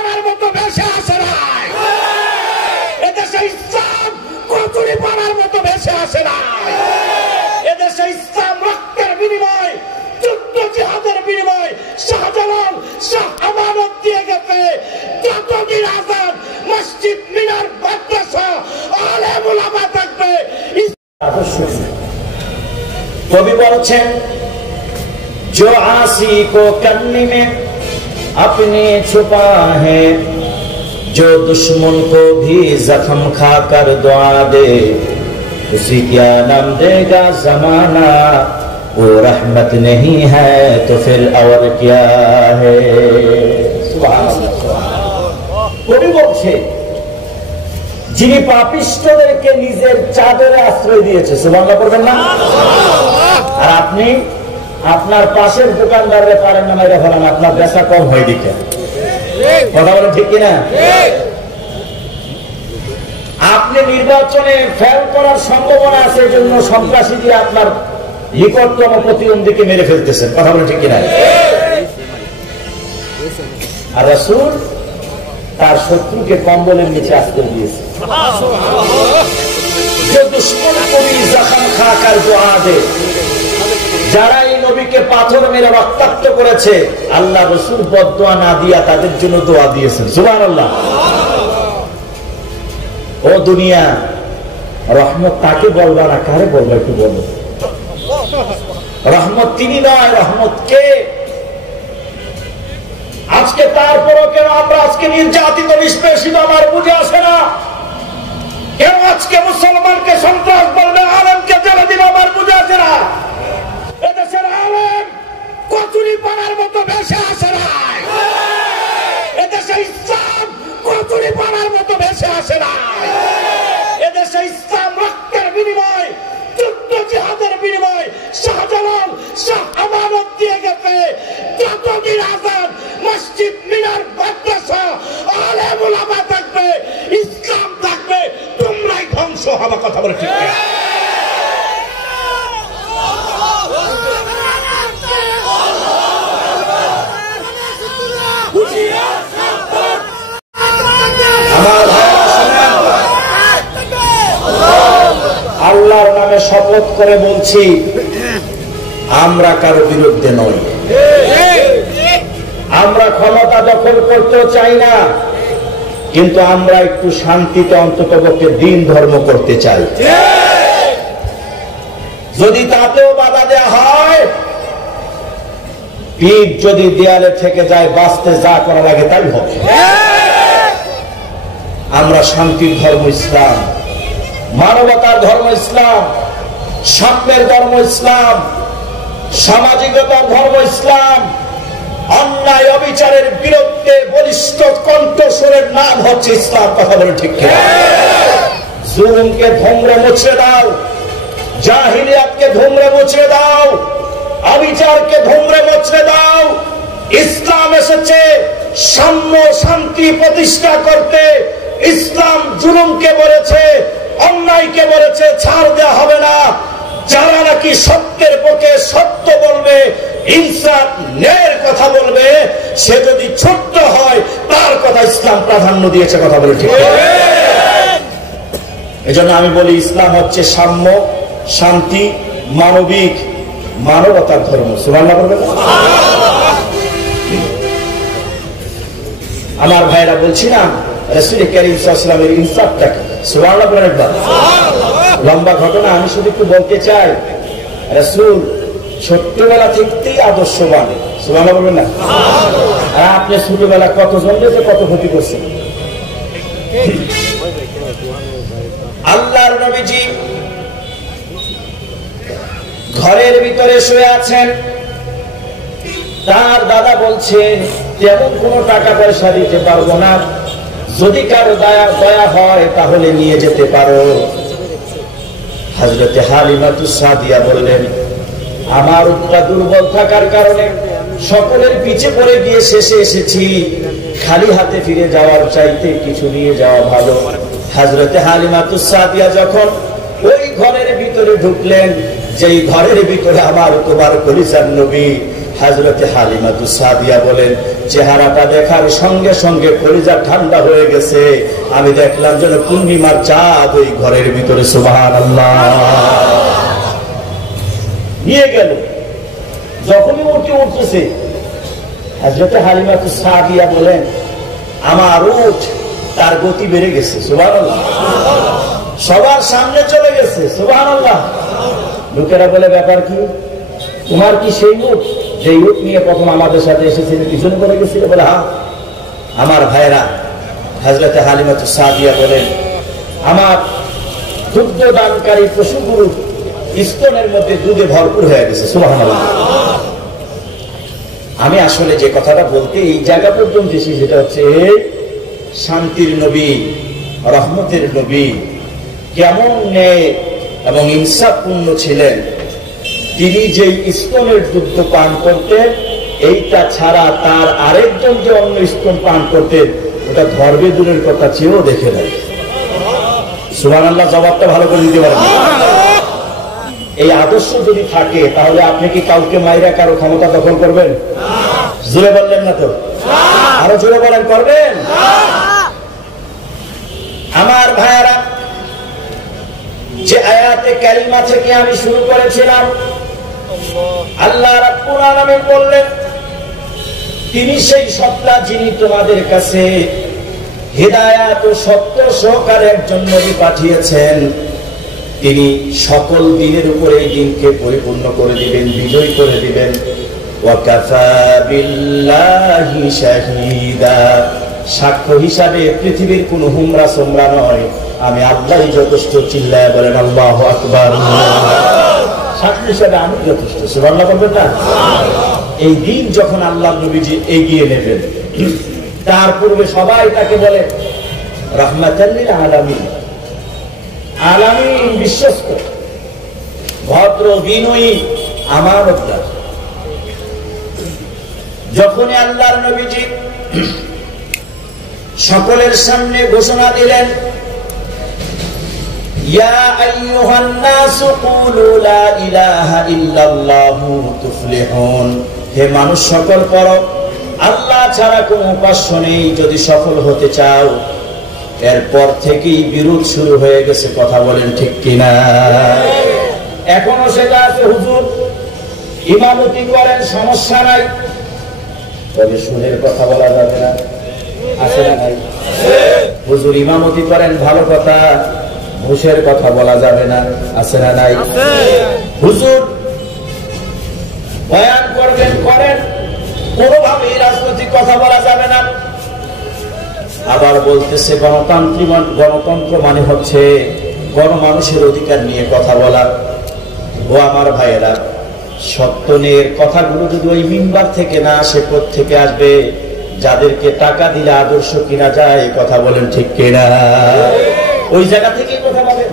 পানার মতো ভেসে আসে নাই, এদেশে ইসলাম কচুরি পানার মতো ভেসে আসে নাই। এদেশে ইসলাম রক্তের বিনিময়, যুদ্ধ জিহাদের বিনিময় শাহজালাল শাহ আমানত দিয়ে গেছে। যতদিন আজাদ মসজিদ মিনার মাদ্রাসা আলেম উলামা থাকবে। কবি বলছেন, जो आसी को करने में अपने छुपा है, जो दुश्मन को भी जख्म खाकर दुआ दे, उसी क्या नाम देगा जमाना, वो रहमत नहीं है तो फिर और क्या है। কবি বলছে, যিনি পাপিষ্ঠদেরকে নিজের চাদরে আশ্রয় দিয়েছে, সুবহানাল্লাহ পড়বেন না? আর আপনি আপনার পাশের দোকানদারে পারেন না মাইরা ফেলান, আপনার বেচা কম হয় দিকে। কথা বলেন ঠিক কিনা? আপনি নির্বাচনে ফেল করার সম্ভাবনা আছে, এই জন্য সন্ত্রাসী দিয়ে আপনার নিকটতম প্রতিদ্বন্দ্বীকে মেরে ফেলতেছেন। কথা বলেন ঠিক কিনা? আর রাসূল তার শত্রুকে কম্বলের নিচে আশ্রয় দিয়েছে। যে দুশ্মন কবি জখম খাকার দোয়া দে, যারা এই নবীকে পাথর মেরে রক্তাক্ত করেছে, আল্লাহ রাসূল বদদোয়া না দিয়া তাদের জন্য দোয়া দিয়েছেন। সুবহানাল্লাহ। ও দুনিয়া, রহমত তাকে বলবা না, কারে বলবা একটু বলো। রহমত তিনি নয়, রহমত কে? আজকে তারপরও কেন আমরা আজকে নির্যাতিত নিষ্পেষিত, আমার বুঝে আসে না। কেন আজকে মুসলমানকে সন্ত্রাস বলবে, আলেমকে জেলে দিন, আমার বুঝে আসে না। এদেশের আলেম কচুরি পানার মতো ভেসে আসে নাই, এদেশে ইসলাম কচুরি পানার মতো ভেসে আসে নাই। এদেশে ইসলাম রক্তের বিনিময়, যুদ্ধ জিহাদের বিনিময় শাহজালাল শাহ আমানত দিয়ে গেছে। যতদিন আজাদ মসজিদ মিনার মাদ্রাসা আলেম উলামা থাকবে, ইসলাম থাকবে, তোমরাই ধ্বংস হবে। কথা বলে ঠিক না? আল্লাহর নামে শপথ করে বলছি, আমরা কারো বিরুদ্ধে নই। আমরা ক্ষমতা দখল করতেও চাই না, কিন্তু আমরা একটু শান্তিতে অন্ততপক্ষে দিন ধর্ম করতে চাই। যদি তাতেও বাধা দেওয়া হয়, পিঠ যদি দেয়ালে থেকে যায়, বাঁচতে যা করা লাগে তাই হবে। আমরা শান্তির ধর্ম ইসলাম, মানবতার ধর্ম ইসলাম, সাম্যের ধর্ম ইসলাম, সামাজিকতার ধর্ম ইসলাম। অন্যায় অবিচারের বিরুদ্ধে বলিষ্ঠ কণ্ঠস্বরের নাম হচ্ছে ইসলাম। কথা বলে ঠিক কিনা? জুলুমকে ধুমড়ে মুছড়ে দাও, জাহিলিয়াতকে ধুমড়ে মুছড়ে দাও, অবিচারকে ধুমড়ে মুছড়ে দাও। ইসলাম এসেছে সাম্য শান্তি প্রতিষ্ঠা করতে। ইসলাম জুলুমকে বলেছে, অন্যায়কে বলেছে ছাড় দেওয়া হবে না। যারা নাকি সত্যের পক্ষে সত্য বলবে, ইনসাফ ন্যায়ের কথা বলবে, সে যদি ছোট্ট হয় তার কথা ইসলাম প্রাধান্য দিয়েছে। কথা বলে ঠিক? এজন্য আমি বলি, ইসলাম হচ্ছে সাম্য, শান্তি, মানবিক, মানবতার ধর্ম। সুবহানাল্লাহ বলবেন? আমার ভাইরা, বলছি না রাসূল কারীম সাল্লাল্লাহু আলাইহি ওয়াসাল্লামের ইনসাফটা কি? সুবহানাল্লাহ বলেন একবার। লম্বা ঘটনা আমি শুধু একটু বলতে চাই। রাসূল ছোট্টবেলা থেকেই আদর্শবান। সুবহানাল্লাহ বলবেন না? আর আপনি ছোটবেলা কতজনকে কত ক্ষতি করছেন। আল্লাহর নবীজি ঘরের ভিতরে শুয়ে আছেন, তার দাদা বলছেন তেমন কোনো টাকা পয়সা দিতে পারবো না, যদি কারো দয়া হয় তাহলে নিয়ে যেতে পারো। হযরতে হালিমাতুস সাদিয়া বললেন, আমার উত্তরা দুর্বল থাকার কারণে সকলের পিছে পড়ে গিয়ে শেষে এসেছি, খালি হাতে ফিরে যাওয়ার চাইতে কিছু নিয়ে যাওয়া ভালো। হযরতে হালিমাতুস সাদিয়া যখন ওই ঘরের ভিতরে ঢুকলেন, যেই ঘরের ভিতরে আমার তোমার কলিজার নবী, হযরতে হালিমাতুস সাদিয়া বলেন, চেহারাটা দেখার সঙ্গে সঙ্গে কলিজা ঠান্ডা হয়ে গেছে। আমি দেখলাম যেন পূর্ণিমার চাঁদ ওই ঘরের ভিতরে। সুবহানাল্লাহ। নিয়ে গেল, যখনই উঠতেছে হযরত হালিমা সাদিয়া বলেন, আমার উট তার গতি বেড়ে গেছে। সুবহানাল্লাহ। সবার সামনে চলে গেছে। সুবহানাল্লাহ। লোকেরা বলে, ব্যাপার কি? তোমার কি সেই উট যে উট নিয়ে প্রথম আমাদের সাথে এসেছিল, পিছনে করে গেছিল? বলে, হ্যাঁ। আমার ভাইরা, হযরত হালিমা সাদিয়া বলেন, আমার দুগ্ধ দানকারী পশুগুরু স্তনের মধ্যে দুধে ভরপুর হয়ে গেছে। সুবহানাল্লাহ। আমি আসলে যে কথাটা বলতে এই জায়গা পর্যন্ত এসেছি, সেটা হচ্ছে শান্তির নবী, রহমতের নবী কেমন ন্যায় এবং ইনসাফপূর্ণ ছিলেন। তিনি যে স্তনের দুগ্ধ পান করতেন, এইটা ছাড়া তার আরেকজন যে অন্য স্তন পান করতেন, ওটা ধর্মে দূরের কথা চেয়েও দেখে নেয়। সুবহানাল্লাহ। জবাবটা ভালো করে দিতে পারেন। এই আদর্শ যদি থাকে, তাহলে আপনি কি কাউকে মাইরা কারো ক্ষমতা দখল করবেন? জোরে বললেন না তো? আরো জোরে বলেন, করবেন? আমার ভাইয়ারা, যে আয়াতে কারিমা থেকে আমি শুরু করেছিলাম, আল্লাহ রাব্বুল আলামিন বললেন, তিনি সেই সত্তা যিনি তোমাদের কাছে হিদায়াত ও সত্য সহকারে একজন নবী পাঠিয়েছেন। তিনি সকল দিনের উপরে এই দিনকে পরিপূর্ণ করে দিবেন, বিজয় করে দিবেন। ওয়াকাফা বিল্লাহি শাহীদা। সাক্ষ্য হিসাবে পৃথিবীর কোন হুমরা সোমরা নয়, আমি আল্লাহই যথেষ্ট। চিল্লায় বলেন আল্লাহু আকবার। সাক্ষ্য হিসাবে আমি যথেষ্ট। সুবহানাল্লাহ বলবেন না? এই দিন যখন আল্লাহ নবীজি এগিয়ে নেবেন, তার পূর্বে সবাই তাকে বলে রাহমাতাল লিল আলামিন। আলামিন বিশ্বস্ত, ভদ্র, বিনয়ী, আমানতদার। যখনই আল্লাহর নবীজি সকলের সামনে ঘোষণা দিলেন, ইয়া আইয়ুহান নাসু কুলু লা ইলাহা ইল্লাল্লাহু তুফলিহুন। হে মানুষ সকল পড়ো, আল্লাহ ছাড়া কোনো উপাস্য নেই যদি সফল হতে চাও। এরপর থেকেই বিরোধ শুরু হয়ে গেছে। কথা বলেন ঠিক কিনা? এখনো সেটা আছে। হুজুর ইমামতি করেন, সমস্যা নাই, তবে সুরের কথা বলা যাবে না। আছে না নাই? হুজুর ইমামতি করেন, ভালো কথা, ঘুষের কথা বলা যাবে না। আছে না নাই? হুজুর বয়ান করবেন, করেন, কোনোভাবেই রাজনৈতিক কথা বলা যাবে না। আবার বলতেছে গণতন্ত্র মানে হচ্ছে গণমানুষের অধিকার নিয়ে কথা বলা। ও আমার ভাইয়েরা, সত্যনের কথাগুলো যদি ওই মিম্বার থেকে না আসে, কোত্থেকে আসবে? যাদেরকে টাকা দিলে আদর্শ কিনা যায়। কথা বলেন ঠিক কিনা? ওই জায়গা থেকেই কথা বলেন।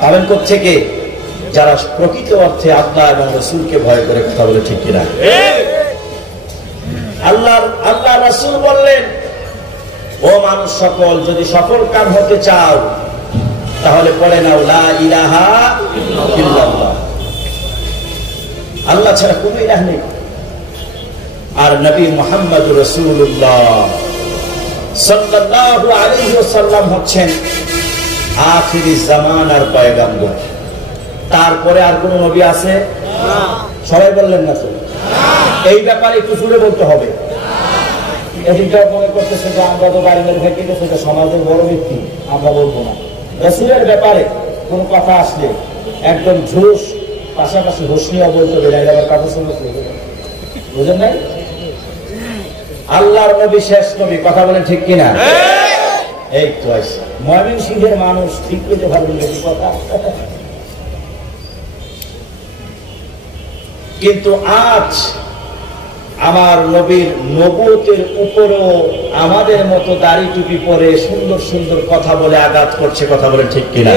পাবেন কোত্থেকে? যারা প্রকৃত অর্থে আল্লাহ এবং রাসূলকে ভয় করে কথা বলে। ঠিক কিনা? আল্লাহ রাসূল বললেন, ও মানুষ সকল, যদি সফল কাম হতে চাও তাহলে পড়ে নাও লা ইলাহা ইল্লাল্লাহ। আল্লাহ ছাড়া কোনো ইলাহ নেই। আর নবী মুহাম্মদ রাসূলুল্লাহ সাল্লাল্লাহু আলাইহি ওয়াসাল্লাম হচ্ছেন আখিরি জামানার পয়গম্বর। তারপরে আর কোন নবী আছে? সবাই বললেন না তো? এই ব্যাপারে একটু জুড়ে বলতে হবে। এদিকটা মনে করতেছে যে আমরা তো গাড়ি মেরে ফেঁকে গেছে, সমাজের বড় ব্যক্তি, আমরা বলবো না। রাসূলের ব্যাপারে কোন কথা আসলে একদম জোশ, পাশাপাশি হোশ নিয়ে বলতে হবে। আবার কথা শুনতে বুঝেন নাই? আল্লাহর নবী শেষ নবী। কথা বলেন ঠিক কিনা? এই তো ময়মনসিংহের মানুষ ঠিক করতে পারবেন কথা। কিন্তু আজ আমার নবীর নবুয়তের উপরেও আমাদের মতো দাড়ি টুপি পরে সুন্দর সুন্দর কথা বলে আঘাত করছে। কথা বলেন ঠিক কিনা?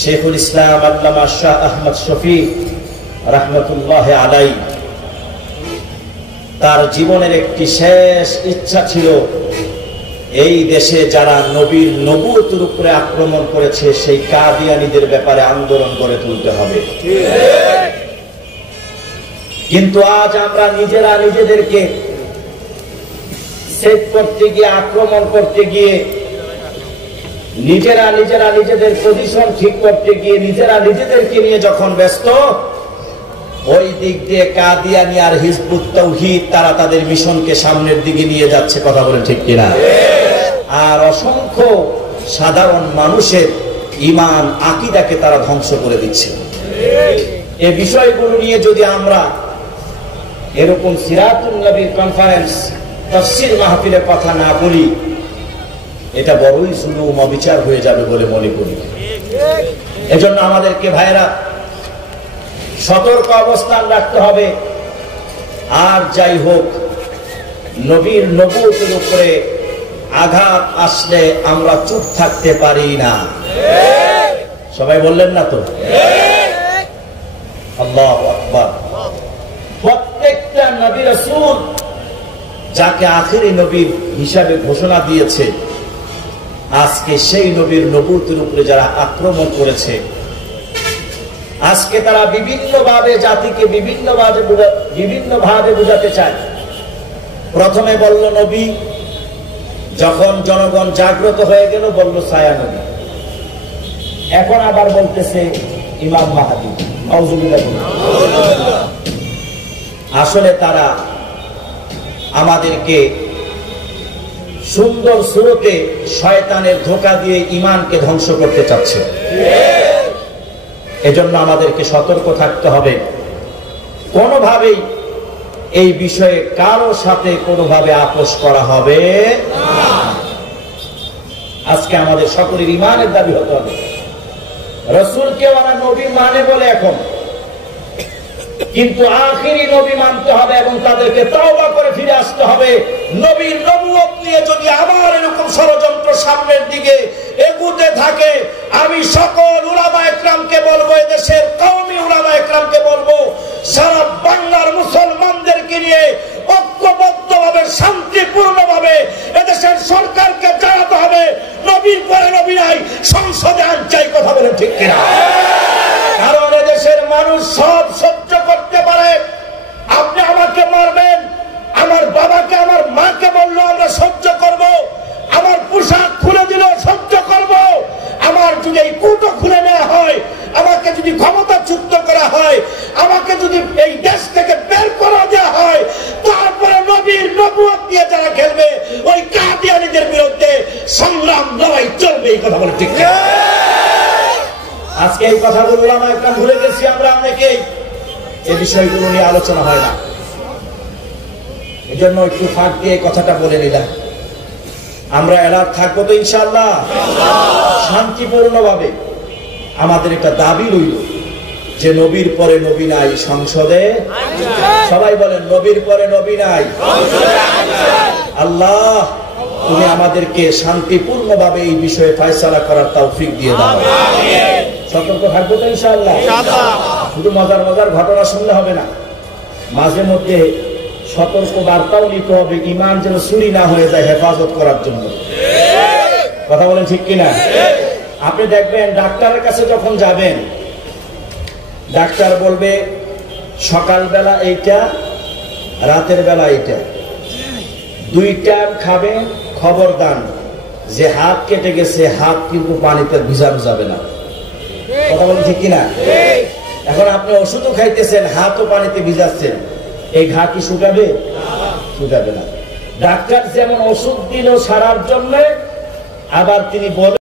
শেখুল ইসলাম আল্লামা শাহ আহমদ শফি রাহমাতুল্লাহ আলাইহি তার জীবনের একটি শেষ ইচ্ছা ছিল, এই দেশে যারা নবীর নবুয়তের উপরে আক্রমণ করেছে সেই কাদিয়ানীদের ব্যাপারে আন্দোলন করে তুলতে হবে। কিন্তু আজ আমরা নিজেরা নিজেদেরকে সেট করতে গিয়ে, আক্রমণ করতে গিয়ে, নিজেরা নিজেদের পজিশন ঠিক করতে গিয়ে, নিজেরা নিজেদেরকে নিয়ে যখন ব্যস্ত, ওই দিক দিয়ে কাদিয়ানী আর হিজবুত তাওহীদ তারা তাদের মিশনকে সামনের দিকে নিয়ে যাচ্ছে। কথা বলেন ঠিক কিনা? আর অসংখ্য সাধারণ মানুষের ঈমান, আকীদাকে তারা ধ্বংস করে দিচ্ছে। এই বিষয়গুলো নিয়ে যদি আমরা এরকম সিরাতুন নবীর কনফারেন্স, তাফসীর মাহফিলের কথা না বলি, এটা বড়ই জুলুম, অবিচার হয়ে যাবে বলে মনে করি। এজন্য আমাদেরকে ভাইরা সতর্ক অবস্থান রাখতে হবে। আর যাই হোক, নবীর নবুয়তের উপরে আঘাত আসলে আমরা চুপ থাকতে পারি না। সবাই বললেন না তো? আল্লাহু আকবার। প্রত্যেকটা নবী রাসূল যাকে আখেরি নবী হিসাবে ঘোষণা দিয়েছে, আজকে সেই নবীর নবুয়তের উপরে যারা আক্রমণ করেছে, আজকে তারা বিভিন্নভাবে জাতিকে বিভিন্নভাবে বুঝাতে চায়। প্রথমে বলল নবী, যখন জনগণ জাগ্রত হয়ে গেল বলল ছায়া নবী, এখন আবার বলতেছে ইমাম মাহদী। আসলে তারা আমাদেরকে সুন্দর সুরতে শয়তানের ধোঁকা দিয়ে ঈমানকে ধ্বংস করতে চাচ্ছে। এজন্য আমাদেরকে সতর্ক থাকতে হবে। কোনোভাবেই এই বিষয়ে কারো সাথে কোনোভাবে আপোষ করা হবে না। আজকে আমাদের সকলের ঈমানের দাবি হতে হবে। রাসূলকে ওরা নবী মানে বলে এখন, কিন্তু আখেরি নবী মানতে হবে এবং তাদেরকে তওবা করে ফিরে আসতে হবে। নবীর নবুয়ত নিয়ে যদি আবার এরকম ষড়যন্ত্র সামনের দিকে এগুতে থাকে, আমি সকল উলামা ইকরামকে বলবো, এদেশের কওমি উলামা ইকরামকে বলবো, সারা বাংলার মুসলমানদেরকে নিয়ে ঐক্যবদ্ধভাবে, শান্তিপূর্ণভাবে এদেশের সরকারকে জানাতে হবে নবীর পরে নবী নাই, সংসদে আইন চাই। কথা বলেন ঠিক কিনা? কারণ এদেশের মানুষ সব সহ্য করতে পারে। আপনি আমাকে মারবেন, আমার বাবাকে, আমার মাকে বললো আমরা সহ্য করব, আমার পোশাক খুলে দিল সহ্য করব, আমার যদি এই কুটো খুলে নেওয়া হয়, আমাকে যদি ক্ষমতাচ্যুত করা হয়, আমাকে যদি এই দেশ থেকে বের করে দেওয়া হয়, তারপরে নবীর নবুয়ত দিয়ে যারা খেলবে, ওই কাদিয়ানীদের বিরুদ্ধে সংগ্রাম লড়াই চলবে। এই কথা বলে ঠিক না? আজকে এই কথাগুলো উলামা ইকরাম ভুলে গেছি আমরা অনেকেই, এই বিষয়গুলো নিয়ে আলোচনা হয় না। এই জন্য একটু ফাঁক দিয়ে কথাটা বলে নিলাম। আমরা এলার থাকবো তো ইনশাআল্লাহ, শান্তিপূর্ণভাবে। আমাদের একটা দাবি রইল যে নবীর পরে নবী নাই, সংসদে। সবাই বলেন নবীর পরে নবী নাই। আল্লাহ তুমি আমাদেরকে শান্তিপূর্ণভাবে এই বিষয়ে ফয়সালা করার তৌফিক দিয়ে দাও। সতর্ক থাকবো তো ইনশাআল্লাহ। শুধু মজার মজার ঘটনা শুনলে হবে না, মাঝে মধ্যে সতর্ক বার্তাও নিতে হবে, ঈমান যেন চুরি না হয়ে যায়, হেফাজত করার জন্য। কথা বলেন ঠিক কিনা? আপনি দেখবেন ডাক্তারের কাছে যখন যাবেন, ডাক্তার বলবে সকালবেলা এইটা, রাতের বেলা এইটা, 2 টাইম খাবেন। খবরদার, যে হাত কেটে গেছে হাত কিন্তু পানিতে ভিজানো যাবে না। কথা বলেন ঠিক কিনা? এখন আপনি ওষুধও খাইতেছেন, হাতও পানিতে ভিজাচ্ছেন, এই ঘা কি শুকাবে? শুকাবে না। ডাক্তার যেমন ওষুধ দিল সারার জন্য, আবার তিনি বলে